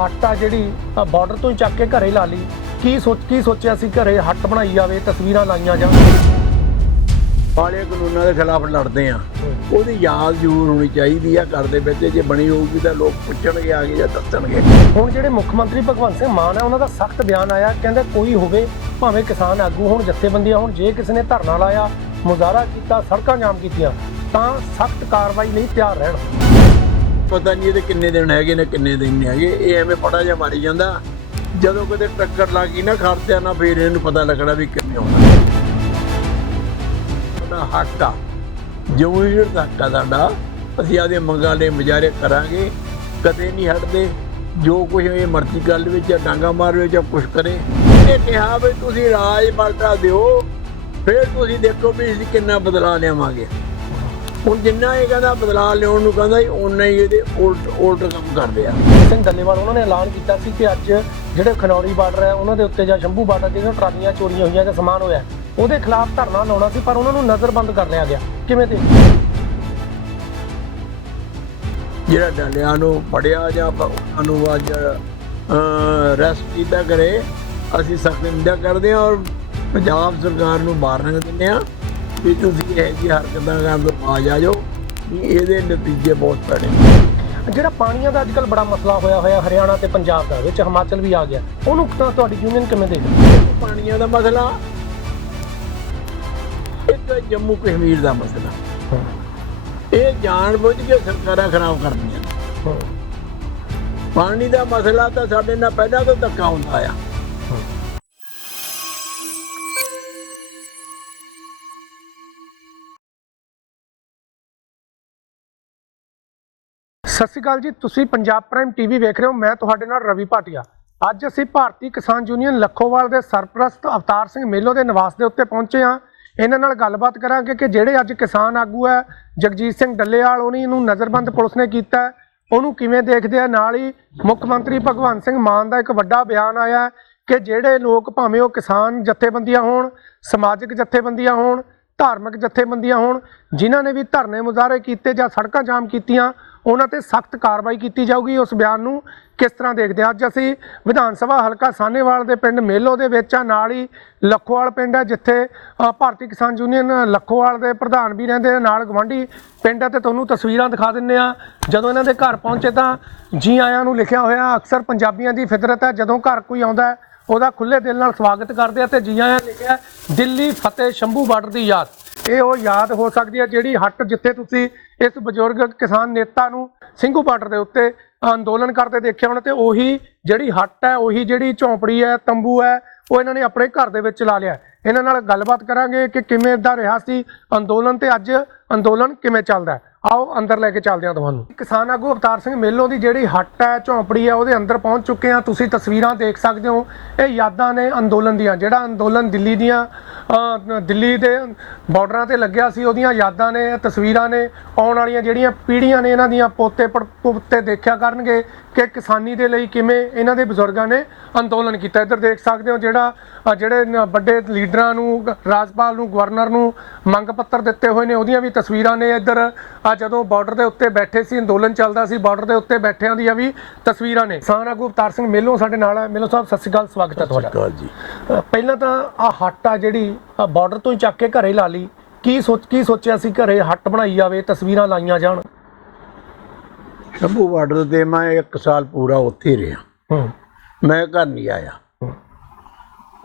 ਹੱਟ ਆ ਜਿਹੜੀ ਬਾਰਡਰ ਤੋਂ ਹੀ ਚੱਕ ਕੇ ਘਰੇ ਲਾ ਲਈ। ਕੀ ਸੋਚ ਕੀ ਸੋਚਿਆ ਸੀ ਘਰੇ ਹੱਟ ਬਣਾਈ ਜਾਵੇ ਤਸਵੀਰਾਂ ਲਾਈਆਂ ਜਾਣ ਕਾਲੇ ਕਾਨੂੰਨਾਂ ਦੇ ਖਿਲਾਫ ਲੜਦੇ ਆ ਉਹਦੀ ਯਾਦ ਜ਼ਰੂਰ ਹੋਣੀ ਚਾਹੀਦੀ ਆ ਘਰ ਦੇ ਵਿੱਚ ਜੇ ਬਣੀ ਹੋਊਗੀ ਤਾਂ ਲੋਕ ਪੁੱਛਣਗੇ ਆ ਕੇ ਜਾਂ ਦੱਸਣਗੇ। ਹੁਣ ਜਿਹੜੇ ਮੁੱਖ ਮੰਤਰੀ ਭਗਵੰਤ ਸਿੰਘ ਮਾਨ ਹੈ ਉਹਨਾਂ ਦਾ ਸਖਤ ਬਿਆਨ ਆਇਆ ਕਹਿੰਦੇ ਕੋਈ ਹੋਵੇ ਭਾਵੇਂ ਕਿਸਾਨ ਆਗੂ ਹੋਣ ਜਥੇਬੰਦੀਆਂ ਹੋਣ ਜੇ ਕਿਸੇ ਨੇ ਧਰਨਾ ਲਾਇਆ ਮੁਜ਼ਾਹਰਾ ਕੀਤਾ ਸੜਕਾਂ ਜਾਮ ਕੀਤੀਆਂ ਤਾਂ ਸਖਤ ਕਾਰਵਾਈ ਲਈ ਤਿਆਰ ਰਹਿਣ। ਪਤਾ ਨਹੀਂ ਇਹਦੇ ਕਿੰਨੇ ਦਿਨ ਹੈਗੇ ਨੇ, ਕਿੰਨੇ ਦਿਨ ਨਹੀਂ ਹੈਗੇ। ਇਹ ਐਵੇਂ ਪੜਾ ਜਿਹਾ ਮਾਰੀ ਜਾਂਦਾ। ਜਦੋਂ ਕਦੇ ਟੱਕਰ ਲੱਗ ਗਈ ਨਾ ਖੜਦਿਆਂ ਨਾ ਫੇਰ ਇਹਨੂੰ ਪਤਾ ਲੱਗਣਾ ਵੀ ਕਿੰਨੇ ਆਉਣਾ। ਉਹਦਾ ਹੱਕ ਆ। ਜਿਉਂ ਹੀ ਹੱਕ ਆ ਸਾਡਾ, ਅਸੀਂ ਆਦੇ ਮੰਗਾਂ ਦੇ ਮੁਜ਼ਾਹਰੇ ਕਰਾਂਗੇ, ਕਦੇ ਨਹੀਂ ਹਟਦੇ। ਜੋ ਕੁਝ ਇਹ ਮਰਜ਼ੀ ਗੱਲ ਵਿੱਚ ਜਾਂ ਡਾਂਗਾ ਮਾਰਵੇ ਜਾਂ ਕੁਝ ਕਰੇ, ਇਹਨੇ ਕਿਹਾ ਵੀ ਤੁਸੀਂ ਰਾਜ ਪਲਟਾ ਦਿਓ, ਫਿਰ ਤੁਸੀਂ ਦੇਖੋ ਵੀ ਅਸੀਂ ਕਿੰਨਾ ਬਦਲਾ ਲਿਆਵਾਂਗੇ। ਹੁਣ ਜਿੰਨਾ ਇਹ ਕਹਿੰਦਾ ਬਦਲਾ ਲਿਆਉਣ ਨੂੰ ਕਹਿੰਦਾ ਉਨਾ ਹੀ ਇਹਦੇ ਉਲਟ ਉਲਟ ਕੰਮ ਕਰਦੇ ਆ। ਸਿੰਘ ਡੱਲੇਵਾਲ ਉਹਨਾਂ ਨੇ ਐਲਾਨ ਕੀਤਾ ਸੀ ਕਿ ਅੱਜ ਜਿਹੜੇ ਖਨੌਰੀ ਬਾਰਡਰ ਹੈ ਉਹਨਾਂ ਦੇ ਉੱਤੇ ਜਾਂ ਸ਼ੰਭੂ ਬਾਰਡਰ ਜਿਹੜੀਆਂ ਟਰਾਲੀਆਂ ਚੋਰੀਆਂ ਹੋਈਆਂ ਜਾਂ ਸਮਾਨ ਹੋਇਆ ਉਹਦੇ ਖਿਲਾਫ ਧਰਨਾ ਲਾਉਣਾ ਸੀ ਪਰ ਉਹਨਾਂ ਨੂੰ ਨਜ਼ਰਬੰਦ ਕਰ ਲਿਆ ਗਿਆ। ਕਿਵੇਂ ਤੇ? ਜਿਹੜਾ ਡੰਡਿਆਂ ਨੂੰ ਫੜਿਆ ਜਾਂ ਉਹਨਾਂ ਨੂੰ ਅੱਜ ਰੈਸਟ ਕੀਤਾ ਕਰੇ ਅਸੀਂ ਸਖਤ ਨਿੰਦਾ ਕਰਦੇ ਹਾਂ ਔਰ ਪੰਜਾਬ ਸਰਕਾਰ ਨੂੰ ਵਾਰਨਿੰਗ ਦਿੰਦੇ ਹਾਂ ਵੀ ਤੁਸੀਂ ਇਹ ਜੀ ਹਰਕਤਾਂ ਕਰਨ ਤੋਂ ਆ ਜਾਓ ਇਹਦੇ ਨਤੀਜੇ ਬਹੁਤ ਪੈਣੇ ਜਿਹੜਾ ਪਾਣੀਆਂ ਦਾ ਅੱਜਕੱਲ ਬੜਾ ਮਸਲਾ ਹੋਇਆ ਹੋਇਆ ਹਰਿਆਣਾ ਤੇ ਪੰਜਾਬ ਦਾ ਵਿੱਚ ਹਿਮਾਚਲ ਵੀ ਆ ਗਿਆ। ਉਹਨੂੰ ਤਾਂ ਤੁਹਾਡੀ ਯੂਨੀਅਨ ਕਿਵੇਂ ਦੇਖਦੀ ਪਾਣੀਆਂ ਦਾ ਮਸਲਾ ਇੱਕ ਜੰਮੂ ਕਸ਼ਮੀਰ ਦਾ ਮਸਲਾ। ਇਹ ਜਾਣ ਬੁੱਝ ਕੇ ਸਰਕਾਰਾਂ ਖਰਾਬ ਕਰਦੀਆਂ। ਪਾਣੀ ਦਾ ਮਸਲਾ ਤਾਂ ਸਾਡੇ ਨਾਲ ਪਹਿਲਾਂ ਤੋਂ ਧੱਕਾ ਹੁੰਦਾ ਆ। ਸਤਿ ਸ਼੍ਰੀ ਅਕਾਲ ਜੀ, ਤੁਸੀਂ ਪੰਜਾਬ ਪ੍ਰਾਈਮ ਟੀਵੀ ਵੇਖ ਰਹੇ ਹੋ, ਮੈਂ ਤੁਹਾਡੇ ਨਾਲ ਰਵੀ ਭਾਟੀਆ। ਅੱਜ ਅਸੀਂ ਭਾਰਤੀ ਕਿਸਾਨ ਯੂਨੀਅਨ ਲੱਖੋਵਾਲ ਦੇ ਸਰਪ੍ਰਸਤ ਅਵਤਾਰ ਸਿੰਘ ਮੇਲੋ ਦੇ ਨਿਵਾਸ ਦੇ ਉੱਤੇ ਪਹੁੰਚੇ ਹਾਂ। ਇਹਨਾਂ ਨਾਲ ਗੱਲਬਾਤ ਕਰਾਂਗੇ ਕਿ ਜਿਹੜੇ ਅੱਜ ਕਿਸਾਨ ਆਗੂ ਹੈ, ਜਗਜੀਤ ਸਿੰਘ ਡੱਲੇਵਾਲ, ਉਹਨੀ ਨੂੰ ਨਜ਼ਰਬੰਦ ਪੁਲਿਸ ਨੇ ਕੀਤਾ ਉਹਨੂੰ ਕਿਵੇਂ ਦੇਖਦੇ ਆ? ਨਾਲ ਹੀ ਮੁੱਖ ਮੰਤਰੀ ਭਗਵੰਤ ਸਿੰਘ ਮਾਨ ਦਾ ਇੱਕ ਵੱਡਾ ਬਿਆਨ ਆਇਆ ਕਿ ਜਿਹੜੇ ਲੋਕ ਭਾਵੇਂ ਉਹ ਕਿਸਾਨ ਜਥੇਬੰਦੀਆਂ ਹੋਣ, ਸਮਾਜਿਕ ਜਥੇਬੰਦੀਆਂ ਹੋਣ ਧਾਰਮਿਕ ਜਥੇਬੰਦੀਆਂ ਹੋਣ, ਜਿਨ੍ਹਾਂ ਨੇ ਵੀ ਧਰਨੇ ਮੁਜ਼ਾਹਰੇ ਕੀਤੇ ਜਾਂ ਸੜਕਾਂ ਜਾਮ ਕੀਤੀਆਂ, ਉਹਨਾਂ ਤੇ ਸਖਤ ਕਾਰਵਾਈ ਕੀਤੀ ਜਾਊਗੀ। ਉਸ ਬਿਆਨ ਨੂੰ ਕਿਸ ਤਰ੍ਹਾਂ ਦੇਖਦੇ ਹਾਂ? ਅੱਜ ਅਸੀਂ ਵਿਧਾਨ ਸਭਾ ਹਲਕਾ ਸਾਹਨੇਵਾਲ ਦੇ ਪਿੰਡ ਮੇਲੋ ਦੇ ਵਿੱਚ ਆ। ਨਾਲ ਹੀ ਲੱਖੋਵਾਲ ਪਿੰਡ ਹੈ ਜਿੱਥੇ ਭਾਰਤੀ ਕਿਸਾਨ ਯੂਨੀਅਨ ਲੱਖੋਵਾਲ ਦੇ ਪ੍ਰਧਾਨ ਵੀ ਰਹਿੰਦੇ ਨੇ ਨਾਲ ਗਵਾਂਢੀ ਪਿੰਡ ਹੈ ਤੇ ਤੁਹਾਨੂੰ ਤਸਵੀਰਾਂ ਦਿਖਾ ਦਿੰਨੇ ਆ ਜਦੋਂ ਇਹਨਾਂ ਦੇ ਘਰ ਪਹੁੰਚੇ ਤਾਂ ਜੀ ਆਇਆਂ ਨੂੰ ਲਿਖਿਆ ਹੋਇਆ, ਅਕਸਰ ਪੰਜਾਬੀਆਂ ਦੀ ਫਿਤਰਤ ਹੈ। ਜਦੋਂ ਘਰ ਕੋਈ ਆਉਂਦਾ ਹੈ ਉਹਦਾ ਖੁੱਲੇ ਦਿਲ ਨਾਲ ਸਵਾਗਤ ਕਰਦੇ ਆ ਤੇ ਜੀ ਆਇਆਂ ਲਿਖਿਆ ਦਿੱਲੀ ਫਤਿਹ ਸ਼ੰਭੂ ਬਾਰਡਰ ਦੀ ਯਾਦ। ਇਹ ਉਹ ਯਾਦ ਹੋ ਸਕਦੀ ਹੈ ਜਿਹੜੀ ਹੱਟ ਜਿੱਥੇ ਤੁਸੀਂ ਇਸ ਬਜ਼ੁਰਗ ਕਿਸਾਨ ਨੇਤਾ ਨੂੰ ਸਿੰਘੂ ਬਾਰਡਰ ਦੇ ਉੱਤੇ ਅੰਦੋਲਨ ਕਰਦੇ ਦੇਖਿਆ ਹੋਣਾ ਤੇ ਉਹੀ ਜਿਹੜੀ ਹੱਟ ਹੈ, ਉਹੀ ਜਿਹੜੀ ਝੌਂਪੜੀ ਹੈ, ਤੰਬੂ ਹੈ, ਉਹ ਇਹਨਾਂ ਨੇ ਆਪਣੇ ਘਰ ਦੇ ਵਿੱਚ ਚਲਾ ਲਿਆ ਇਹਨਾਂ ਨਾਲ ਗੱਲਬਾਤ ਕਰਾਂਗੇ ਕਿ ਕਿਵੇਂ ਦਾ ਰਿਹਾ ਸੀ ਅੰਦੋਲਨ ਤੇ ਅੱਜ ਅੰਦੋਲਨ ਕਿਵੇਂ ਚੱਲਦਾ ਹੈ? ਆਓ ਅੰਦਰ ਲੈ ਕੇ ਚੱਲਦੇ ਹਾਂ ਤੁਹਾਨੂੰ। ਕਿਸਾਨ ਆਗੂ ਅਵਤਾਰ ਸਿੰਘ ਮੇਲੋ ਦੀ ਜਿਹੜੀ ਹੱਟ ਹੈ, ਝੌਂਪੜੀ ਹੈ, ਉਹਦੇ ਅੰਦਰ ਪਹੁੰਚ ਚੁੱਕੇ ਹਾਂ। ਤੁਸੀਂ ਤਸਵੀਰਾਂ ਦੇਖ ਸਕਦੇ ਹੋ। ਇਹ ਯਾਦਾਂ ਨੇ ਅੰਦੋਲਨ ਦੀਆਂ। ਜਿਹੜਾ ਅੰਦੋਲਨ ਦਿੱਲੀ ਦੀਆਂ ਦਿੱਲੀ ਦੇ ਬਾਰਡਰਾਂ ਤੇ ਲੱਗਿਆ ਸੀ, ਉਹਦੀਆਂ ਯਾਦਾਂ ਨੇ ਤਸਵੀਰਾਂ ਨੇ। ਆਉਣ ਵਾਲੀਆਂ ਜਿਹੜੀਆਂ ਪੀੜ੍ਹੀਆਂ ਨੇ, ਇਹਨਾਂ ਦੀਆਂ ਪੋਤੇ ਪੜ- ਪੋਤੇ ਦੇਖਿਆ ਕਰਨਗੇ ਕਿ ਕਿਸਾਨੀ ਦੇ ਲਈ ਕਿਵੇਂ ਇਹਨਾਂ ਦੇ ਬਜ਼ੁਰਗਾਂ ਨੇ ਅੰਦੋਲਨ ਕੀਤਾ। ਇੱਧਰ ਦੇਖ ਸਕਦੇ ਹੋ ਜਿਹੜਾ ਜਿਹੜੇ ਵੱਡੇ ਲੀਡਰਾਂ ਨੂੰ, ਰਾਜਪਾਲ ਨੂੰ, ਗਵਰਨਰ ਨੂੰ ਮੰਗ ਪੱਤਰ ਦਿੱਤੇ ਹੋਏ ਨੇ, ਉਹਦੀਆਂ ਵੀ ਤਸਵੀਰਾਂ ਨੇ ਇੱਧਰ ਆ ਜਦੋਂ ਬਾਰਡਰ ਦੇ ਉੱਤੇ ਬੈਠੇ ਸੀ ਅੰਦੋਲਨ ਚੱਲਦਾ ਸੀ ਬਾਰਡਰ ਦੇ ਉੱਤੇ ਬੈਠਿਆਂ ਦੀਆਂ ਵੀ ਤਸਵੀਰਾਂ ਨੇ। ਕਿਸਾਨ ਆਗੂ ਅਵਤਾਰ ਸਿੰਘ ਮੇਲੋਂ ਸਾਡੇ ਨਾਲ ਹੈ ਮੇਲੋਂ ਸਾਹਿਬ ਸਤਿ ਸ਼੍ਰੀ ਅਕਾਲ ਸਵਾਗਤ ਹੈ ਤੁਹਾਡਾ। ਜੀ। ਪਹਿਲਾਂ ਤਾਂ ਆ ਹੱਟ ਆ ਜਿਹੜੀ ਬਾਰਡਰ ਤੋਂ ਹੀ ਚੱਕ ਕੇ ਘਰੇ ਲਾ ਲਈ। ਕੀ ਸੋਚ ਕੀ ਸੋਚਿਆ ਸੀ ਘਰੇ ਹੱਟ ਬਣਾਈ ਜਾਵੇ ਤਸਵੀਰਾਂ ਲਾਈਆਂ ਜਾਣ? ਸ਼ੰਭੂ ਬਾਰਡਰ ਤੇ ਮੈਂ ਇੱਕ ਸਾਲ ਪੂਰਾ ਉੱਥੇ ਰਿਹਾ। ਮੈਂ ਘਰ ਨਹੀਂ ਆਇਆ।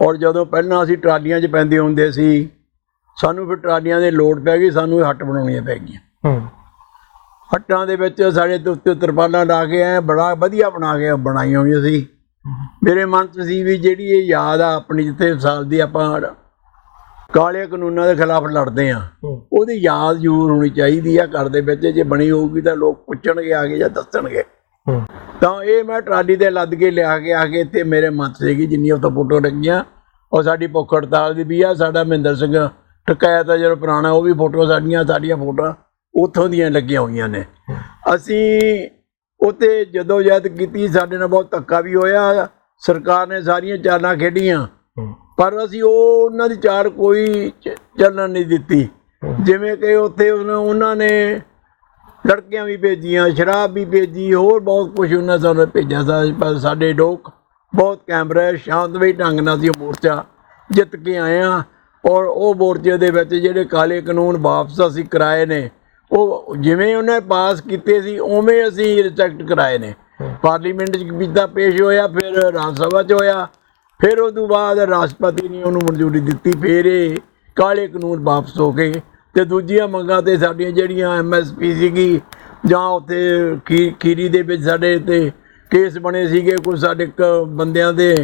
ਔਰ ਜਦੋਂ ਪਹਿਲਾਂ ਅਸੀਂ ਟਰਾਲੀਆਂ 'ਚ ਪੈਂਦੇ ਹੁੰਦੇ ਸੀ ਸਾਨੂੰ ਫਿਰ ਟਰਾਲੀਆਂ ਦੇ ਲੋਡ ਪੈ ਗਈ ਸਾਨੂੰ ਹੱਟ ਬਣਾਉਣੀਆਂ ਪੈ ਗਈਆਂ। ਹੂੰ। ਹੱਟਾਂ ਦੇ ਵਿੱਚ ਸਾਡੇ ਦੇ ਉੱਤੇ ਤਰਪਾਲਾਂ ਲਾ ਕੇ ਐ ਬੜਾ ਵਧੀਆ ਬਣਾ ਕੇ ਬਣਾਈਆਂ ਹੋਈਆਂ ਸੀ। ਮੇਰੇ ਮਨ 'ਚ ਸੀ ਵੀ ਜਿਹੜੀ ਇਹ ਯਾਦ ਆ ਆਪਣੀ ਜਿੱਥੇ ਸਾਲ ਦੀ ਆਪਾਂ ਕਾਲੇ ਕਾਨੂੰਨਾਂ ਦੇ ਖਿਲਾਫ ਲੜਦੇ ਆ ਉਹਦੀ ਯਾਦ ਜ਼ਰੂਰ ਹੋਣੀ ਚਾਹੀਦੀ ਆ ਘਰ ਦੇ ਵਿੱਚ। ਜੇ ਬਣੀ ਹੋਊਗੀ ਤਾਂ ਲੋਕ ਪੁੱਛਣਗੇ ਆ ਕੇ ਜਾਂ ਦੱਸਣਗੇ। ਤਾਂ ਇਹ ਮੈਂ ਟਰਾਲੀ ਤੇ ਲੱਦ ਕੇ ਲਿਆ ਕੇ ਆ ਕੇ ਇੱਥੇ ਮੇਰੇ ਮੱਤ ਸੀਗੀ ਜਿੰਨੀਆਂ ਉੱਥੇ ਫੋਟੋ ਲੱਗੀਆਂ। ਉਹ ਸਾਡੀ ਭੁੱਖ ਹੜਤਾਲ ਦੀ ਵੀ ਆ ਸਾਡਾ ਮਹਿੰਦਰ ਸਿੰਘ ਟਕਾਇਆ ਤਾਂ ਜਿਹੜਾ ਪੁਰਾਣਾ ਉਹ ਵੀ ਫੋਟੋ ਸਾਡੀਆਂ ਸਾਡੀਆਂ ਫੋਟੋਆਂ ਉੱਥੋਂ ਦੀਆਂ ਲੱਗੀਆਂ ਹੋਈਆਂ ਨੇ। ਅਸੀਂ ਉਤੇ ਜਦੋਂ ਜਦ ਕੀਤੀ ਸਾਡੇ ਨਾਲ ਬਹੁਤ ਧੱਕਾ ਵੀ ਹੋਇਆ। ਸਰਕਾਰ ਨੇ ਸਾਰੀਆਂ ਚਾਲਾਂ ਖੇਡੀਆਂ। ਹੂੰ। ਪਰ ਅਸੀਂ ਉਹ ਉਹਨਾਂ ਦੀ ਚਾਲ ਕੋਈ ਚੱਲਣ ਨਹੀਂ ਦਿੱਤੀ। ਜਿਵੇਂ ਕਿ ਉੱਥੇ ਉਹਨਾਂ ਨੇ ਲੜਕੀਆਂ ਵੀ ਭੇਜੀਆਂ ਸ਼ਰਾਬ ਵੀ ਭੇਜੀ ਹੋਰ ਬਹੁਤ ਕੁਝ ਉਹਨਾਂ ਸਾਨੂੰ ਭੇਜਿਆ। ਸਾਡੇ ਲੋਕ ਬਹੁਤ ਕੈਮਰੇ ਸ਼ਾਂਤਮਈ ਢੰਗ ਨਾਲ ਸੀ ਉਹ ਮੋਰਚਾ ਜਿੱਤ ਕੇ ਆਏ ਆ ਔਰ ਉਹ ਮੋਰਚੇ ਦੇ ਵਿੱਚ ਜਿਹੜੇ ਕਾਲੇ ਕਾਨੂੰਨ ਵਾਪਸ ਅਸੀਂ ਕਰਾਏ ਨੇ ਉਹ ਜਿਵੇਂ ਉਹਨੇ ਪਾਸ ਕੀਤੇ ਸੀ ਉਵੇਂ ਅਸੀਂ ਰਿਜੈਕਟ ਕਰਾਏ ਨੇ। ਪਾਰਲੀਮੈਂਟ 'ਚ ਤਾਂ ਪੇਸ਼ ਹੋਇਆ ਫਿਰ ਰਾਜ ਸਭਾ 'ਚ ਹੋਇਆ ਫਿਰ ਉਸ ਤੋਂ ਬਾਅਦ ਰਾਸ਼ਟਰਪਤੀ ਨੇ ਉਹਨੂੰ ਮਨਜ਼ੂਰੀ ਦਿੱਤੀ ਫਿਰ ਇਹ ਕਾਲੇ ਕਾਨੂੰਨ ਵਾਪਸ ਹੋ ਗਏ। ਤੇ ਦੂਜੀਆਂ ਮੰਗਾਂ ਤੇ ਸਾਡੀਆਂ ਜਿਹੜੀਆਂ ਐਮਐਸਪੀ ਸੀਗੀ ਜਾਂ ਉੱਥੇ ਖੀਰੀ ਦੇ ਵਿੱਚ ਸਾਡੇ ਤੇ ਕੇਸ ਬਣੇ ਸੀਗੇ ਕੁਝ ਸਾਡੇ ਬੰਦਿਆਂ ਦੇ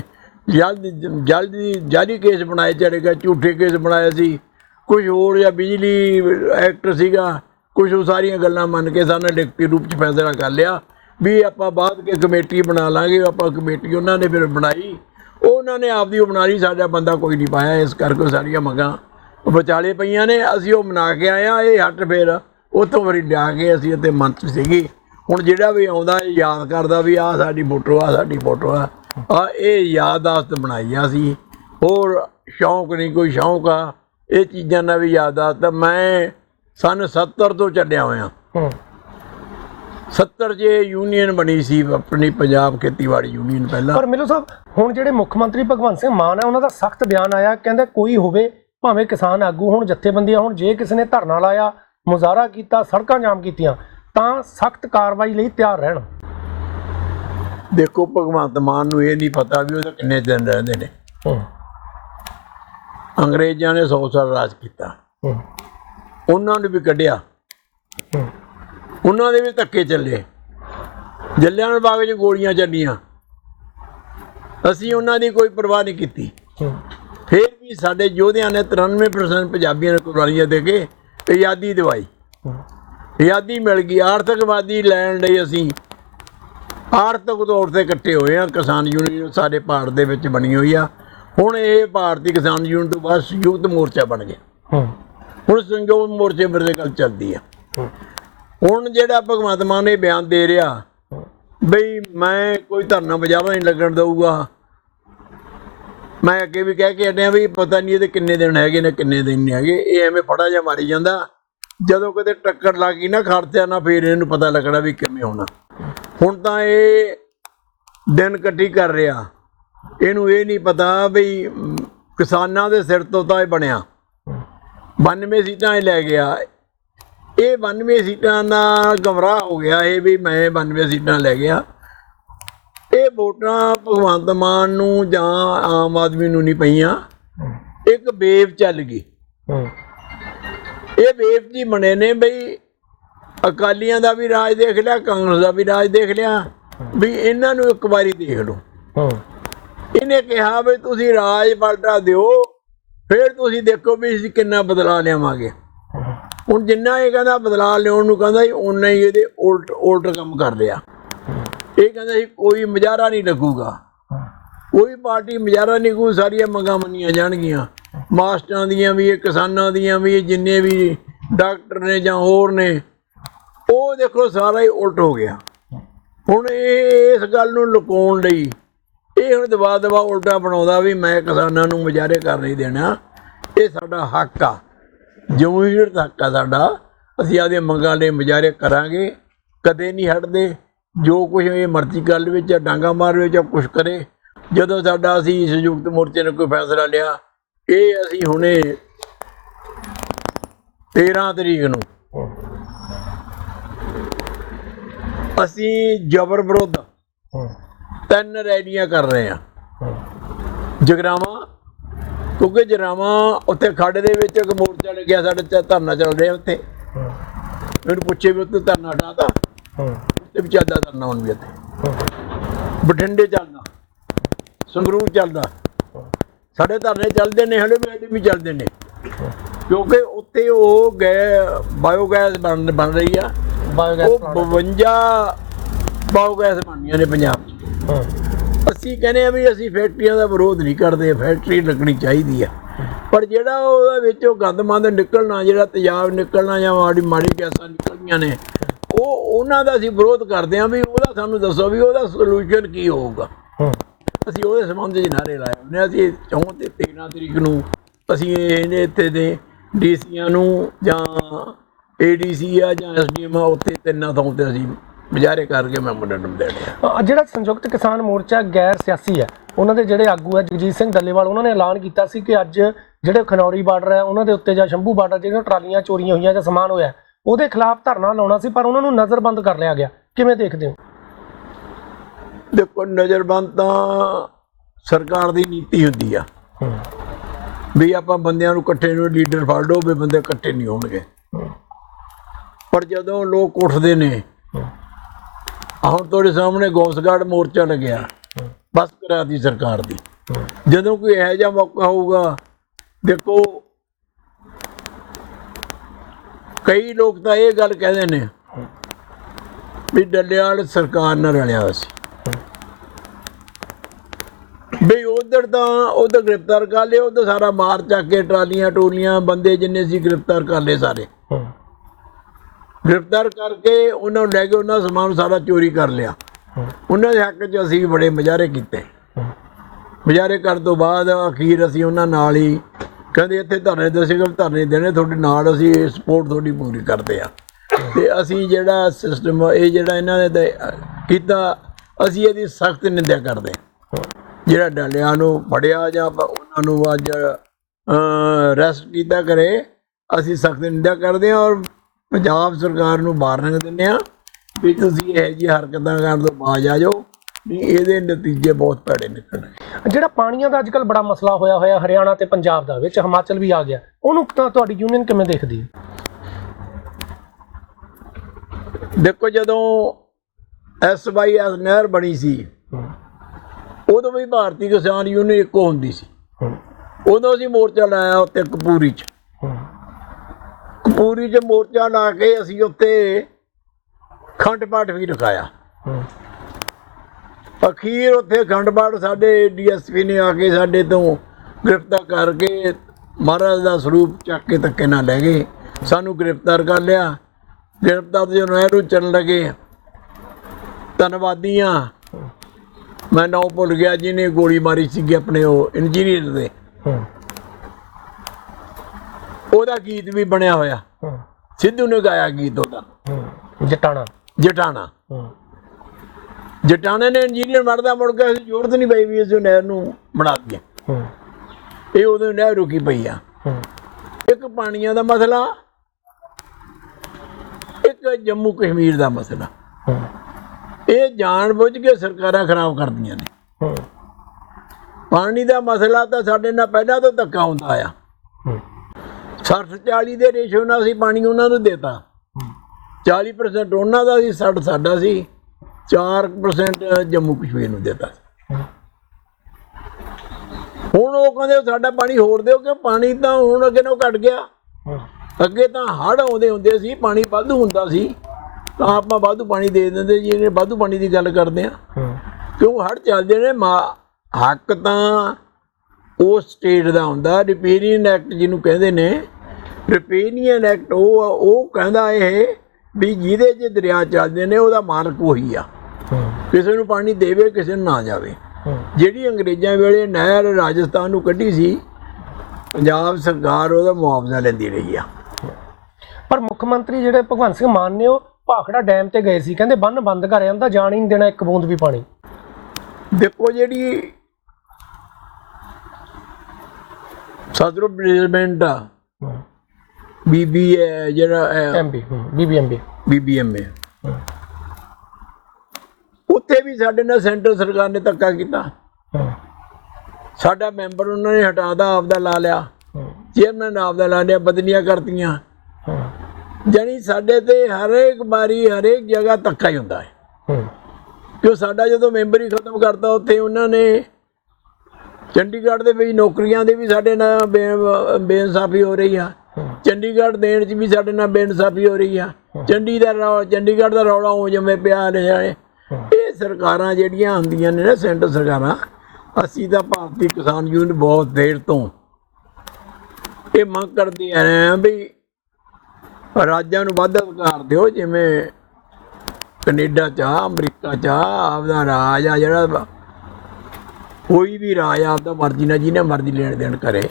ਜਲਦੀ ਜਲਦੀ ਜਾਲੀ ਕੇਸ ਬਣਾਏ ਚੜੇ ਗਏ ਝੂਠੇ ਕੇਸ ਬਣਾਏ ਸੀ। ਕੁਝ ਹੋਰ ਜਾਂ ਬਿਜਲੀ ਐਕਟ ਸੀਗਾ ਕੁਝ ਉਹ ਸਾਰੀਆਂ ਗੱਲਾਂ ਮੰਨ ਕੇ ਸਾਨੂੰ ਲਿਖਤੀ ਰੂਪ ਚ ਫੈਸਲਾ ਕਰ ਲਿਆ ਵੀ ਆਪਾਂ ਬਾਅਦ ਕੇ ਕਮੇਟੀ ਬਣਾ ਲਾਂਗੇ, ਆਪਾਂ ਕਮੇਟੀ ਉਹਨਾਂ ਨੇ ਫਿਰ ਬਣਾਈ। ਉਹਨਾਂ ਨੇ ਆਪਦੀ ਉਹ ਬਣਾ ਲਈ, ਸਾਡਾ ਬੰਦਾ ਕੋਈ ਨਹੀਂ ਪਾਇਆ, ਇਸ ਕਰਕੇ ਸਾਰੀਆਂ ਮੰਗਾਂ ਵਿਚਾਲੇ ਪਈਆਂ ਨੇ। ਅਸੀਂ ਉਹ ਮਨਾ ਕੇ ਆਏ ਆ, ਇਹ ਹੱਟ ਫੇਰ ਉੱਥੋਂ ਫਿਰ ਲਿਆ ਕੇ ਅਸੀਂ ਅਤੇ ਮੰਚ ਸੀਗੀ। ਹੁਣ ਜਿਹੜਾ ਵੀ ਆਉਂਦਾ, ਇਹ ਯਾਦ ਕਰਦਾ ਵੀ ਆਹ ਸਾਡੀ ਫੋਟੋ ਆ ਸਾਡੀ ਫੋਟੋ ਆ। ਆ ਇਹ ਯਾਦਾਸ਼ਤ ਬਣਾਈ ਆ ਸੀ। ਹੋਰ ਸ਼ੌਂਕ ਨਹੀਂ ਕੋਈ ਸ਼ੌਂਕ ਆ। ਇਹ ਚੀਜ਼ਾਂ ਦਾ ਵੀ ਯਾਦਾਸ਼ਤ। ਮੈਂ ਸਨ 70 ਤੋਂ ਚੱਲਿਆ ਹੋਇਆ। ਹੂੰ। 70 'ਚ ਇਹ ਯੂਨੀਅਨ ਬਣੀ ਸੀ ਆਪਣੀ ਪੰਜਾਬ ਖੇਤੀਬਾੜੀ ਯੂਨੀਅਨ ਪਹਿਲਾਂ। ਪਰ ਮਿਲੋ ਸਾਹਿਬ ਹੁਣ ਜਿਹੜੇ ਮੁੱਖ ਮੰਤਰੀ ਭਗਵੰਤ ਸਿੰਘ ਮਾਨ ਹੈ ਉਹਨਾਂ ਦਾ ਸਖਤ ਬਿਆਨ ਆਇਆ ਕਹਿੰਦੇ ਕੋਈ ਹੋਵੇ ਭਾਵੇਂ ਕਿਸਾਨ ਆਗੂ ਹੋਣ ਜਥੇਬੰਦੀਆਂ ਹੁਣ ਜੇ ਕਿਸੇ ਨੇ ਧਰਨਾ ਲਾਇਆ ਮੁਜ਼ਾਹਰਾ ਕੀਤਾ ਸੜਕਾਂ ਜਾਮ ਕੀਤੀਆਂ ਤਾਂ ਸਖਤ ਕਾਰਵਾਈ ਲਈ ਤਿਆਰ ਰਹਿਣ। ਦੇਖੋ ਭਗਵੰਤ ਮਾਨ ਨੂੰ ਇਹ ਨਹੀਂ ਪਤਾ ਵੀ ਉਹਦੇ ਕਿੰਨੇ ਦਿਨ ਰਹਿੰਦੇ ਨੇ। ਅੰਗਰੇਜ਼ਾਂ ਨੇ 100 ਸਾਲ ਰਾਜ ਕੀਤਾ। ਉਹਨਾਂ ਨੂੰ ਵੀ ਕੱਢਿਆ। ਉਹਨਾਂ ਦੇ ਵੀ ਧੱਕੇ ਚੱਲੇ। ਜੱਲਿਆਂਵਾਲੇ ਬਾਗ 'ਚ ਗੋਲੀਆਂ ਚੱਲੀਆਂ। ਅਸੀਂ ਉਹਨਾਂ ਦੀ ਕੋਈ ਪਰਵਾਹ ਨਹੀਂ ਕੀਤੀ। ਫਿਰ ਵੀ ਸਾਡੇ ਯੋਧਿਆਂ ਨੇ 93% ਪੰਜਾਬੀਆਂ ਨੂੰ ਕੁਰਬਾਨੀਆਂ ਦੇ ਕੇ ਆਜ਼ਾਦੀ ਦਿਵਾਈ। ਆਜ਼ਾਦੀ ਮਿਲ ਗਈ। ਆਰਥਿਕਵਾਦੀ ਲੈਣ ਲਈ ਅਸੀਂ ਆਰਥਿਕ ਤੌਰ ਤੇ ਇਕੱਠੇ ਹੋਏ ਆ ਕਿਸਾਨ ਯੂਨੀਅਨ ਸਾਡੇ ਭਾਰਤ ਦੇ ਵਿੱਚ ਬਣੀ ਹੋਈ ਆ। ਹੁਣ ਇਹ ਭਾਰਤੀ ਕਿਸਾਨ ਯੂਨੀਅਨ ਤੋਂ ਬਾਅਦ ਸੰਯੁਕਤ ਮੋਰਚਾ ਬਣ ਗਿਆ। ਹੁਣ ਸੰਯੁਕਤ ਮੋਰਚੇ ਮੇਰੇ ਗੱਲ ਚੱਲਦੀ ਆ। ਹੁਣ ਜਿਹੜਾ ਭਗਵੰਤ ਮਾਨ ਇਹ ਬਿਆਨ ਦੇ ਰਿਹਾ ਬਈ ਮੈਂ ਕੋਈ ਧਰਨਾ ਬਜਾਵਾ ਨਹੀਂ ਲੱਗਣ ਦਊਗਾ। ਮੈਂ ਅੱਗੇ ਵੀ ਕਹਿ ਕੇ ਹਟਿਆ ਵੀ ਪਤਾ ਨਹੀਂ ਇਹਦੇ ਕਿੰਨੇ ਦਿਨ ਹੈਗੇ ਨੇ ਕਿੰਨੇ ਦਿਨ ਨਹੀਂ ਹੈਗੇ। ਇਹ ਐਵੇਂ ਫੜਾ ਜਾ ਮਾਰੀ ਜਾਂਦਾ। ਜਦੋਂ ਕਿਤੇ ਟੱਕਰ ਲੱਗ ਗਈ ਨਾ ਖੜਤਿਆ ਨਾ ਫਿਰ ਇਹਨੂੰ ਪਤਾ ਲੱਗਣਾ ਵੀ ਕਿਵੇਂ ਹੋਣਾ। ਹੁਣ ਤਾਂ ਇਹ ਦਿਨ ਕੱਟੀ ਕਰ ਰਿਹਾ। ਇਹਨੂੰ ਇਹ ਨਹੀਂ ਪਤਾ ਵੀ ਕਿਸਾਨਾਂ ਦੇ ਸਿਰ ਤੋਂ ਤਾਂ ਇਹ ਬਣਿਆ। 92 ਸੀਟਾਂ ਇਹ ਲੈ ਗਿਆ। ਇਹ 92 ਸੀਟਾਂ ਦਾ ਗਮਰਾਹ ਹੋ ਗਿਆ ਇਹ ਵੀ ਮੈਂ 92 ਸੀਟਾਂ ਲੈ ਗਿਆ। ਇਹ ਵੋਟਾਂ ਭਗਵੰਤ ਮਾਨ ਨੂੰ ਜਾਂ ਆਮ ਆਦਮੀ ਨੂੰ ਨਹੀਂ ਪਈਆਂ। ਇੱਕ ਵੇਵ ਚੱਲ ਗਈ। ਇਹ ਵੇਵ ਜੀ ਬਣੇ ਨੇ ਬਈ ਅਕਾਲੀਆਂ ਦਾ ਵੀ ਰਾਜ ਦੇਖ ਲਿਆ ਕਾਂਗਰਸ ਦਾ ਵੀ ਰਾਜ ਦੇਖ ਲਿਆ। ਵੀ ਇਹਨਾਂ ਨੂੰ ਇੱਕ ਵਾਰੀ ਦੇਖ ਲਓ। ਹੂੰ। ਇਹਨੇ ਕਿਹਾ ਵੀ ਤੁਸੀਂ ਰਾਜ ਪਲਟਾ ਦਿਓ ਫਿਰ ਤੁਸੀਂ ਦੇਖੋ ਵੀ ਅਸੀਂ ਕਿੰਨਾ ਬਦਲਾ ਲਿਆਵਾਂਗੇ। ਹੁਣ ਜਿੰਨਾ ਇਹ ਕਹਿੰਦਾ ਬਦਲਾ ਲਿਆਉਣ ਨੂੰ ਕਹਿੰਦਾ ਸੀ ਓਨਾ ਹੀ ਇਹਦੇ ਉਲਟ ਉਲਟ ਕੰਮ ਕਰ ਲਿਆ ਇਹ ਕਹਿੰਦਾ ਸੀ ਕੋਈ ਮਜ਼ਾਰਾ ਨਹੀਂ ਲੱਗੂਗਾ। ਕੋਈ ਪਾਰਟੀ ਮਜ਼ਾਰਾ ਨਹੀਂ ਕੋਈ ਸਾਰੀਆਂ ਮੰਗਾਂ ਮੰਨੀਆਂ ਜਾਣਗੀਆਂ। ਮਾਸਟਰਾਂ ਦੀਆਂ ਵੀ ਇਹ ਕਿਸਾਨਾਂ ਦੀਆਂ ਵੀ ਇਹ ਜਿੰਨੇ ਵੀ ਡਾਕਟਰ ਨੇ ਜਾਂ ਹੋਰ ਨੇ ਉਹ ਦੇਖੋ ਸਾਰਾ ਹੀ ਉਲਟ ਹੋ ਗਿਆ। ਹੁਣ ਇਹ ਇਸ ਗੱਲ ਨੂੰ ਲੁਕਾਉਣ ਲਈ ਇਹ ਹੁਣ ਦਵਾ ਦਵਾ ਉਲਟਾ ਬਣਾਉਂਦਾ ਵੀ ਮੈਂ ਕਿਸਾਨਾਂ ਨੂੰ ਮੁਜ਼ਾਹਰੇ ਕਰ ਨਹੀਂ ਦੇਣਾ। ਇਹ ਸਾਡਾ ਹੱਕ ਆ। ਜਮਹੂਰੀਅਤ ਦਾ ਹੱਕ ਆ ਸਾਡਾ। ਅਸੀਂ ਆਦੇ ਮੰਗਾਂ ਲਈ ਮੁਜ਼ਾਹਰੇ ਕਰਾਂਗੇ, ਕਦੇ ਨਹੀਂ ਹਟਦੇ। ਜੋ ਕੁਝ ਇਹ ਮਰਜ਼ੀ ਗੱਲ ਵਿੱਚ ਡਾਂਗਾ ਮਾਰ ਵਿੱਚ ਕੁਝ ਕਰੇ, ਜਦੋਂ ਸਾਡਾ ਅਸੀਂ ਸੰਯੁਕਤ ਮੋਰਚੇ ਨੇ ਕੋਈ ਫੈਸਲਾ ਲਿਆ, ਇਹ ਅਸੀਂ ਹੁਣੇ 13 ਤਰੀਕ ਨੂੰ ਅਸੀਂ ਜ਼ਬਰ ਵਿਰੁੱਧ ਤਿੰਨ ਰੈਲੀਆਂ ਕਰ ਰਹੇ ਆ ਜਗਰਾਵਾਂ ਕਿਉਂਕਿ ਜਗਰਾਵਾਂ ਉੱਥੇ ਖੱਡ ਦੇ ਵਿੱਚ ਇੱਕ ਮੋਰਚਾ ਲੱਗਿਆ ਸਾਡੇ ਤੇ ਧਰਨਾ ਚੱਲ ਰਿਹਾ ਉੱਥੇ। ਮੈਨੂੰ ਪੁੱਛੇ ਵੀ ਉੱਥੇ ਧਰਨਾ ਹਟਾਤਾ। ਤੇ ਵੀ ਚੱਲਦਾ ਧਰਨਾ ਹੁਣ ਵੀ ਉੱਥੇ। ਬਠਿੰਡੇ ਚੱਲਦਾ। ਸੰਗਰੂਰ ਚੱਲਦਾ। ਸਾਡੇ ਧਰਨੇ ਚੱਲਦੇ ਨੇ ਹਲੇ ਵੀ ਵੀ ਚੱਲਦੇ ਨੇ। ਕਿਉਂਕਿ ਉੱਥੇ ਉਹ ਗੈ ਬਾਇਓਗੈਸ ਬਣ ਬਣ ਰਹੀ ਆ। ਬਾਇਓਗੈਸ ਉਹ 52 ਬਾਇਓਗੈਸ ਬਣਨੀਆਂ ਨੇ ਪੰਜਾਬ 'ਚ। ਹੂੰ। ਅਸੀਂ ਕਹਿੰਦੇ ਆ ਵੀ ਅਸੀਂ ਫੈਕਟਰੀਆਂ ਦਾ ਵਿਰੋਧ ਨਹੀਂ ਕਰਦੇ ਫੈਕਟਰੀ ਲੱਗਣੀ ਚਾਹੀਦੀ ਆ। ਪਰ ਜਿਹੜਾ ਉਹਦੇ ਵਿੱਚ ਉਹ ਗੰਦ ਮੰਦ ਨਿਕਲਣਾ ਜਿਹੜਾ ਤੇਜ਼ਾਬ ਨਿਕਲਣਾ ਜਾਂ ਮਾੜੀ ਮਾੜੀ ਗੈਸਾਂ ਨਿਕਲਣੀਆਂ ਨੇ ਉਹ ਉਹਨਾਂ ਦਾ ਅਸੀਂ ਵਿਰੋਧ ਕਰਦੇ ਆ ਵੀ ਉਹਦਾ ਸਾਨੂੰ ਦੱਸੋ ਵੀ ਉਹਦਾ ਸੋਲੂਸ਼ਨ ਕੀ ਹੋਊਗਾ। ਅਸੀਂ ਉਹਦੇ ਸੰਬੰਧ 'ਚ ਨਾਰੇ ਲਾਏ ਆ। ਅਸੀਂ ਚੌਂ ਤੇ 13 ਤਰੀਕ ਨੂੰ ਅਸੀਂ ਇਹਨੇ ਇੱਥੇ ਦੇ ਡੀਸੀਆਂ ਨੂੰ ਜਾਂ ਏਡੀਸੀ ਆ ਜਾਂ ਐਸਡੀਐਮ ਆ ਉੱਥੇ ਤਿੰਨਾਂ ਥਾਂ ਤੇ ਅਸੀਂ ਮੁਜ਼ਾਹਰੇ ਕਰਕੇ ਮੈਮੋਰੰਡਮ ਦੇਣੇ ਆ ਜਿਹੜਾ ਸੰਯੁਕਤ ਕਿਸਾਨ ਮੋਰਚਾ ਗੈਰ ਸਿਆਸੀ ਹੈ ਉਹਨਾਂ ਦੇ ਜਿਹੜੇ ਆਗੂ ਹੈ ਜਗਜੀਤ ਸਿੰਘ ਡੱਲੇਵਾਲ ਉਹਨਾਂ ਨੇ ਐਲਾਨ ਕੀਤਾ ਸੀ ਕਿ ਅੱਜ ਜਿਹੜੇ ਖਨੌਰੀ ਬਾਰਡਰ ਹੈ ਉਹਨਾਂ ਦੇ ਉੱਤੇ ਜਾਂ ਸ਼ੰਭੂ ਬਾਰਡਰ ਜਿਹੜੀਆਂ ਟਰਾਲੀਆਂ ਚੋਰੀਆਂ ਹੋਈਆਂ ਜਾਂ ਸਮਾਨ ਹੋਇਆ ਉਹਦੇ ਖਿਲਾਫ ਧਰਨਾ ਲਾਉਣਾ ਸੀ ਪਰ ਉਹਨਾਂ ਨੂੰ ਨਜ਼ਰਬੰਦ ਕਰ ਲਿਆ ਗਿਆ। ਕਿਵੇਂ ਦੇਖਦੇ ਹੋ? ਦੇਖੋ ਨਜ਼ਰਬੰਦ ਤਾਂ ਸਰਕਾਰ ਦੀ ਨੀਤੀ ਹੁੰਦੀ ਆ। ਵੀ ਆਪਾਂ ਬੰਦਿਆਂ ਨੂੰ ਇਕੱਠੇ ਨੂੰ ਲੀਡਰ ਫੜ ਲਓ ਵੀ ਬੰਦੇ ਇਕੱਠੇ ਨਹੀਂ ਹੋਣਗੇ। ਪਰ ਜਦੋਂ ਲੋਕ ਉੱਠਦੇ ਨੇ ਹੁਣ ਤੁਹਾਡੇ ਸਾਹਮਣੇ ਗੌਸਗੜ ਮੋਰਚਾ ਲੱਗਿਆ। ਬਸ ਕਰਾਤੀ ਸਰਕਾਰ ਦੀ। ਜਦੋਂ ਕੋਈ ਇਹੋ ਜਿਹਾ ਮੌਕਾ ਹੋਊਗਾ ਦੇਖੋ ਕਈ ਲੋਕ ਤਾਂ ਇਹ ਗੱਲ ਕਹਿੰਦੇ ਨੇ ਵੀ ਡੱਲੇਵਾਲ ਸਰਕਾਰ ਨਾਲ ਰਲਿਆ ਹੋਇਆ ਸੀ। ਵੀ ਉਧਰ ਤਾਂ ਉਧਰ ਗ੍ਰਿਫਤਾਰ ਕਰ ਲਿਆ ਉਧਰ ਸਾਰਾ ਮਾਰ ਚੱਕ ਕੇ ਟਰਾਲੀਆਂ ਟੋਲੀਆਂ ਬੰਦੇ ਜਿੰਨੇ ਸੀ ਗ੍ਰਿਫਤਾਰ ਕਰ ਲਏ ਸਾਰੇ। ਗ੍ਰਿਫਤਾਰ ਕਰਕੇ ਉਹਨਾਂ ਨੂੰ ਲੈ ਕੇ ਉਹਨਾਂ ਦਾ ਸਮਾਨ ਸਾਰਾ ਚੋਰੀ ਕਰ ਲਿਆ। ਉਹਨਾਂ ਦੇ ਹੱਕ 'ਚ ਅਸੀਂ ਬੜੇ ਮੁਜ਼ਾਹਰੇ ਕੀਤੇ। ਮੁਜ਼ਾਹਰੇ ਕਰਨ ਤੋਂ ਬਾਅਦ ਅਖੀਰ ਅਸੀਂ ਉਹਨਾਂ ਨਾਲ ਹੀ ਕਹਿੰਦੇ ਇੱਥੇ ਧਰਨੇ ਦੱਸੇਗਾ ਧਰਨੇ ਦੇਣੇ, ਤੁਹਾਡੇ ਨਾਲ ਅਸੀਂ ਸਪੋਰਟ ਤੁਹਾਡੀ ਪੂਰੀ ਕਰਦੇ ਆ ਤੇ ਅਸੀਂ ਜਿਹੜਾ ਸਿਸਟਮ ਇਹ ਜਿਹੜਾ ਇਹਨਾਂ ਨੇ ਕੀਤਾ, ਅਸੀਂ ਇਹਦੀ ਸਖਤ ਨਿੰਦਿਆ ਕਰਦੇ ਹਾਂ। ਜਿਹੜਾ ਡਾਲਿਆਂ ਨੂੰ ਫੜਿਆ ਜਾਂ ਉਹਨਾਂ ਨੂੰ ਅੱਜ ਰੈਸਟ ਕੀਤਾ ਕਰੇ, ਅਸੀਂ ਸਖਤ ਨਿੰਦਿਆ ਕਰਦੇ ਹਾਂ ਔਰ ਪੰਜਾਬ ਸਰਕਾਰ ਨੂੰ ਵਾਰਨਿੰਗ ਦਿੰਦੇ ਹਾਂ ਵੀ ਤੁਸੀਂ ਇਹ ਜਿਹੀ ਹਰਕਤਾਂ ਕਰਨ ਤੋਂ ਬਾਜ ਆ ਜਾਓ ਨਹੀਂ ਇਹਦੇ ਨਤੀਜੇ ਬਹੁਤ ਭੈੜੇ ਨਿਕਲਣਗੇ ਜਿਹੜਾ ਪਾਣੀਆਂ ਦਾ ਅੱਜਕੱਲ ਬੜਾ ਮਸਲਾ ਹੋਇਆ ਹੋਇਆ ਹਰਿਆਣਾ ਤੇ ਪੰਜਾਬ ਦਾ ਵਿੱਚ ਹਿਮਾਚਲ ਵੀ ਆ ਗਿਆ। ਉਹਨੂੰ ਤਾਂ ਤੁਹਾਡੀ ਯੂਨੀਅਨ ਕਿਵੇਂ ਦੇਖਦੀ ਹੈ? ਦੇਖੋ ਜਦੋਂ ਐਸਵਾਈਐਸ ਨਹਿਰ ਬਣੀ ਸੀ ਉਦੋਂ ਵੀ ਭਾਰਤੀ ਕਿਸਾਨ ਯੂਨੀਅਨ ਇੱਕੋ ਹੁੰਦੀ ਸੀ। ਉਦੋਂ ਅਸੀਂ ਮੋਰਚਾ ਲਾਇਆ ਉੱਤੇ ਕਪੂਰੀ 'ਚ। ਕਪੂਰੀ 'ਚ ਮੋਰਚਾ ਲਾ ਕੇ ਅਸੀਂ ਉੱਤੇ ਖੰਡ ਪਾਠ ਵੀ ਰਖਾਇਆ। ਅਖੀਰ ਉੱਥੇ ਖੰਡ ਪਾਠ ਸਾਡੇ ਡੀਐਸਪੀ ਨੇ ਆ ਕੇ ਸਾਡੇ ਤੋਂ ਗ੍ਰਿਫਤਾਰ ਕਰਕੇ ਮਹਾਰਾਜ ਦਾ ਸਰੂਪ ਚੱਕ ਕੇ ਧੱਕੇ ਨਾਲ ਲੈ ਗਏ। ਸਾਨੂੰ ਗ੍ਰਿਫਤਾਰ ਕਰ ਲਿਆ। ਗ੍ਰਿਫਤਾਰ ਜਦੋਂ ਨਹਿਰੂ ਚੱਲਣ ਲੱਗੇ ਧੰਨਵਾਦੀਆਂ। ਮੈਂ ਨਾਮ ਭੁੱਲ ਗਿਆ ਜਿਹਨੇ ਗੋਲੀ ਮਾਰੀ ਸੀਗੀ ਆਪਣੇ ਉਹ ਇੰਜੀਨੀਅਰ ਦੇ। ਉਹਦਾ ਗੀਤ ਵੀ ਬਣਿਆ ਹੋਇਆ। ਸਿੱਧੂ ਨੇ ਗਾਇਆ ਗੀਤ ਉਹਦਾ। ਜਟਾਣਾ। ਜਟਾਣਾ। ਜਟਾਣੇ ਨੇ ਇੰਜੀਨੀਅਰ ਮਰਦਾ ਮੁੜ ਕੇ ਅਸੀਂ ਜ਼ਰੂਰਤ ਨਹੀਂ ਪਈ ਵੀ ਇਸ ਨਹਿਰ ਨੂੰ ਬਣਾ ਦਈਏ। ਇਹ ਉਦੋਂ ਨਹਿਰ ਰੁਕੀ ਪਈ ਆ। ਇੱਕ ਪਾਣੀਆਂ ਦਾ ਮਸਲਾ ਇੱਕ ਜੰਮੂ ਕਸ਼ਮੀਰ ਦਾ ਮਸਲਾ। ਇਹ ਜਾਣ ਬੁੱਝ ਕੇ ਸਰਕਾਰਾਂ ਖਰਾਬ ਕਰਦੀਆਂ ਨੇ। ਪਾਣੀ ਦਾ ਮਸਲਾ ਤਾਂ ਸਾਡੇ ਨਾਲ ਪਹਿਲਾਂ ਤੋਂ ਧੱਕਾ ਹੁੰਦਾ ਆ। 60 40 ਦੇ ਰੇਸ਼ੋ ਨਾਲ ਅਸੀਂ ਪਾਣੀ ਉਹਨਾਂ ਨੂੰ ਦੇਤਾ। 40% ਉਹਨਾਂ ਦਾ ਸੀ 60 ਸਾਡਾ ਸੀ 4% ਜੰਮੂ ਕਸ਼ਮੀਰ ਨੂੰ ਦੇਤਾ ਹੁਣ ਉਹ ਕਹਿੰਦੇ ਸਾਡਾ ਪਾਣੀ ਹੋਰ ਦਿਓ ਕਿ ਪਾਣੀ ਤਾਂ ਹੁਣ ਅੱਗੇ ਨਾਲੋਂ ਘਟ ਗਿਆ। ਅੱਗੇ ਤਾਂ ਹੜ ਆਉਂਦੇ ਹੁੰਦੇ ਸੀ ਪਾਣੀ ਵਾਧੂ ਹੁੰਦਾ ਸੀ। ਤਾਂ ਆਪਾਂ ਵਾਧੂ ਪਾਣੀ ਦੇ ਦਿੰਦੇ ਜੀ ਇਹਨੇ ਵਾਧੂ ਪਾਣੀ ਦੀ ਗੱਲ ਕਰਦੇ ਆ ਕਿਉਂ ਹੜ ਚੱਲਦੇ ਨੇ? ਮਾ- ਹੱਕ ਤਾਂ ਉਹ ਸਟੇਟ ਦਾ ਹੁੰਦਾ ਰਿਪੇਰੀਅਨ ਐਕਟ ਜਿਹਨੂੰ ਕਹਿੰਦੇ ਨੇ ਰਿਪੇਰੀਅਨ ਐਕਟ ਉਹ ਉਹ ਕਹਿੰਦਾ ਇਹ ਵੀ ਜਿਹਦੇ 'ਚ ਦਰਿਆ ਚੱਲਦੇ ਨੇ ਉਹਦਾ ਮਾਲਕ ਉਹੀ ਆ। ਕਿਸੇ ਨੂੰ ਪਾਣੀ ਦੇਵੇ ਕਿਸੇ ਨੂੰ ਨਾ ਜਾਵੇ। ਜਿਹੜੀ ਅੰਗਰੇਜ਼ਾਂ ਵੇਲੇ ਨਹਿਰ ਰਾਜਸਥਾਨ ਨੂੰ ਕੱਢੀ ਸੀ ਪੰਜਾਬ ਸਰਕਾਰ ਉਹਦਾ ਮੁਆਵਜ਼ਾ ਲੈਂਦੀ ਰਹੀ ਆ। ਪਰ ਮੁੱਖ ਮੰਤਰੀ ਜਿਹੜੇ ਭਗਵੰਤ ਸਿੰਘ ਮਾਨ ਨੇ ਉਹ ਭਾਖੜਾ ਡੈਮ ਤੇ ਗਏ ਸੀ। ਕਹਿੰਦੇ ਬੰਨ ਬੰਦ ਕਰ ਜਾਂਦਾ ਜਾਣ ਹੀ ਨਹੀਂ ਦੇਣਾ ਇੱਕ ਬੂੰਦ ਵੀ ਪਾਣੀ। ਦੇਖੋ ਜਿਹੜੀ ਸਦਰੋ ਮੈਨੇਜਮੈਂਟ ਆ ਬੀਬੀ ਹੈ ਜਿਹੜਾ ਐਮਬੀ ਬੀਬੀਐਮਬੀ ਬੀਬੀਐਮ ਹੈ ਉੱਥੇ ਵੀ ਸਾਡੇ ਨਾਲ ਸੈਂਟਰ ਸਰਕਾਰ ਨੇ ਧੱਕਾ ਕੀਤਾ। ਸਾਡਾ ਮੈਂਬਰ ਉਹਨਾਂ ਨੇ ਹਟਾਦਾ ਆਪਦਾ ਲਾ ਲਿਆ। ਚੇਅਰਮੈਨ ਆਪਦਾ ਲਾ ਲਿਆ ਬਦਲੀਆਂ ਕਰਤੀਆਂ। ਜਾਣੀ ਸਾਡੇ ਤੇ ਹਰੇਕ ਵਾਰੀ ਹਰੇਕ ਜਗ੍ਹਾ ਧੱਕਾ ਹੀ ਹੁੰਦਾ ਹੈ। ਕਿਉਂ ਸਾਡਾ ਜਦੋਂ ਮੈਂਬਰ ਹੀ ਖਤਮ ਕਰਤਾ ਉੱਥੇ ਉਹਨਾਂ ਨੇ ਚੰਡੀਗੜ੍ਹ ਦੇ ਵਿੱਚ ਨੌਕਰੀਆਂ ਦੇ ਵੀ ਸਾਡੇ ਨਾਲ ਬੇਇਨਸਾਫੀ ਹੋ ਰਹੀ ਆ। ਚੰਡੀਗੜ੍ਹ ਦੇਣ 'ਚ ਵੀ ਸਾਡੇ ਨਾਲ ਬੇਇਨਸਾਫੀ ਹੋ ਰਹੀ ਆ। ਚੰਡੀ ਦਾ ਚੰਡੀਗੜ੍ਹ ਦਾ ਰੌਲਾ ਹੋ ਜਿਵੇਂ ਪਿਆ ਰਿਹਾ ਹੈ। ਇਹ ਸਰਕਾਰਾਂ ਜਿਹੜੀਆਂ ਹੁੰਦੀਆਂ ਨੇ ਨਾ ਸੈਂਟਰ ਸਰਕਾਰਾਂ ਅਸੀਂ ਤਾਂ ਭਾਰਤੀ ਕਿਸਾਨ ਯੂਨੀਅਨ ਬਹੁਤ ਦੇਰ ਤੋਂ ਇਹ ਮੰਗ ਕਰਦੇ ਆ ਰਹੇ ਹਾਂ ਵੀ ਰਾਜਾਂ ਨੂੰ ਵੱਧ ਅਧਿਕਾਰ ਦਿਓ ਜਿਵੇਂ ਕੈਨੇਡਾ ਚ ਆ ਅਮਰੀਕਾ ਚ ਆ ਆਪਦਾ ਰਾਜ ਆ ਜਿਹੜਾ ਕੋਈ ਵੀ ਰਾਜ ਆਪਦਾ ਮਰਜ਼ੀ ਨਾਲ ਜਿਹਨੇ ਮਰਜ਼ੀ ਲੈਣ ਦੇਣ ਕਰੇ।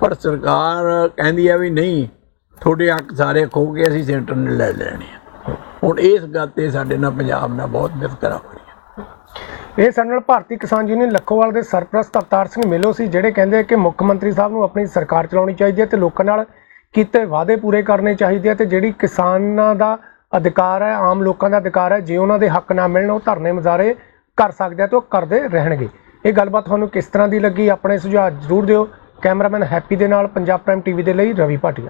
ਪਰ ਸਰਕਾਰ ਕਹਿੰਦੀ ਆ ਵੀ ਨਹੀਂ, ਤੁਹਾਡੇ ਹੱਕ ਸਾਰੇ ਖੋ ਕੇ ਅਸੀਂ ਸੈਂਟਰ ਨੇ ਲੈ ਲੈਣੇ ਆ। ਹੁਣ ਇਸ ਗੱਲ ਤੇ ਸਾਡੇ ਨਾਲ ਪੰਜਾਬ ਨਾਲ ਬਹੁਤ ਵਿਤਕਰਾ ਹੋ ਰਿਹਾ। ਇਹ ਸਾਡੇ ਨਾਲ ਭਾਰਤੀ ਕਿਸਾਨ ਯੂਨੀਅਨ ਲੱਖੋਵਾਲ ਦੇ ਸਰਪ੍ਰਸਤ ਅਵਤਾਰ ਸਿੰਘ ਮੇਲੋ ਸੀ, ਜਿਹੜੇ ਕਹਿੰਦੇ ਕਿ ਮੁੱਖ ਮੰਤਰੀ ਸਾਹਿਬ ਨੂੰ ਆਪਣੀ ਸਰਕਾਰ ਚਲਾਉਣੀ ਚਾਹੀਦੀ ਹੈ ਤੇ ਲੋਕਾਂ ਨਾਲ ਕੀਤੇ ਵਾਅਦੇ ਪੂਰੇ ਕਰਨੇ ਚਾਹੀਦੇ ਆ ਤੇ ਜਿਹੜੀ ਕਿਸਾਨਾਂ ਦਾ ਅਧਿਕਾਰ ਹੈ, ਆਮ ਲੋਕਾਂ ਦਾ ਅਧਿਕਾਰ ਹੈ, ਜੇ ਉਹਨਾਂ ਦੇ ਹੱਕ ਨਾ ਮਿਲਣ, ਉਹ ਧਰਨੇ ਮੁਜ਼ਾਹਰੇ ਕਰ ਸਕਦੇ ਆ ਤੇ ਉਹ ਕਰਦੇ ਰਹਿਣਗੇ। ਇਹ ਗੱਲਬਾਤ ਤੁਹਾਨੂੰ ਕਿਸ ਤਰ੍ਹਾਂ ਦੀ ਲੱਗੀ? ਆਪਣੇ ਸੁਝਾਅ ਜ਼ਰੂਰ ਦਿਓ। ਕੈਮਰਾਮੈਨ ਹੈਪੀ ਦੇ ਨਾਲ ਪੰਜਾਬ ਪ੍ਰਾਈਮ ਟੀਵੀ ਦੇ ਲਈ ਰਵੀ ਭਾਟੀਆ।